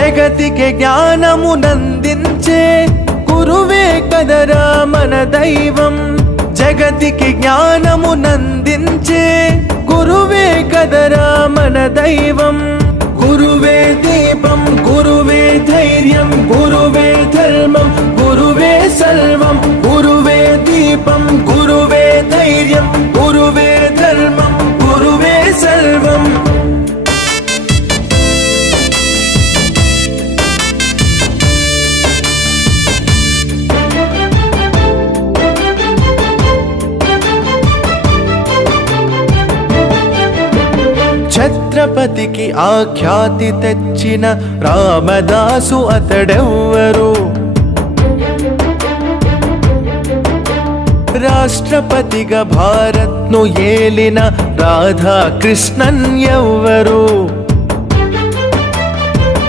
జగతికి జ్ఞానమునందించే గురువే కదరా మన దైవం. జగతికి జ్ఞానమునందించే గురువే కదరా మన దైవం. గురువే దీపం, గురువే ధైర్యం, గురువే ధర్మం, గురువే సర్వం. గురువే దీపం, గురువే ధైర్యం, గురువే ధర్మం, గురువే సర్వం. ఛత్రపతికి ఆఖ్యాతి తెచ్చిన రామదాసు అతడెవ్వరు. రాష్ట్రపతిగా భారత్ను ఏలిన రాధాకృష్ణన్ ఎవ్వరు.